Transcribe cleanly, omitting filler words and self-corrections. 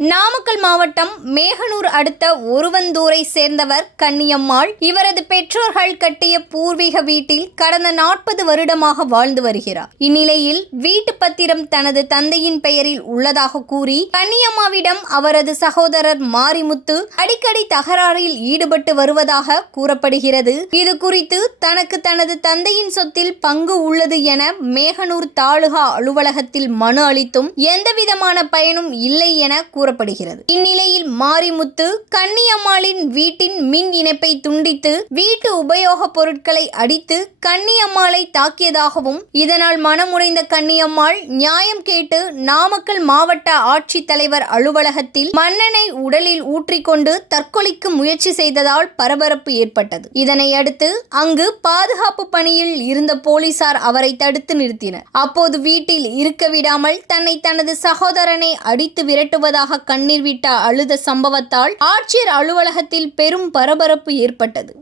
நாமக்கல் மாவட்டம் மேகனூர் அடுத்த ஒருவந்தூரை சேர்ந்தவர் கன்னியம்மாள். இவரது பெற்றோர்கள் கட்டிய பூர்வீக வீட்டில் கடந்த 40 வருடமாக வாழ்ந்து வருகிறார். இந்நிலையில் வீட்டு பத்திரம் தனது தந்தையின் பெயரில் உள்ளதாக கூறி கன்னியம்மாவிடம் அவரது சகோதரர் மாரிமுத்து அடிக்கடி தகராறில் ஈடுபட்டு வருவதாக கூறப்படுகிறது. இது குறித்து தனக்கு தனது தந்தையின் சொத்தில் பங்கு உள்ளது என மேகனூர் தாலுகா அலுவலகத்தில் மனு அளித்தும் எந்தவிதமான பயனும் இல்லை என கூறப்படுகிறது. இந்நிலையில் மாரிமுத்து கன்னியம்மாளின் வீட்டின் மின் இணைப்பை துண்டித்து வீட்டு உபயோக பொருட்களை அடித்து கன்னியம்மாளை தாக்கியதாகவும், இதனால் மனமுடைந்த கன்னியம்மாள் நியாயம் கேட்டு நாமக்கல் மாவட்ட ஆட்சித்தலைவர் அலுவலகத்தில் மண்ணெண்ணெய் உடலில் ஊற்றிக்கொண்டு தற்கொலைக்கு முயற்சி செய்ததால் பரபரப்பு ஏற்பட்டது. இதனையடுத்து அங்கு பாதுகாப்பு பணியில் இருந்த போலீசார் அவரை தடுத்து நிறுத்தினர். அப்போது வீட்டில் இருக்க விடாமல் தன்னை தனது சகோதரனை அடித்து விரட்டுவதாக கண்ணீர் விட்ட அழுத சம்பவத்தால் ஆட்சியர் அலுவலகத்தில் பெரும் பரபரப்பு ஏற்பட்டது.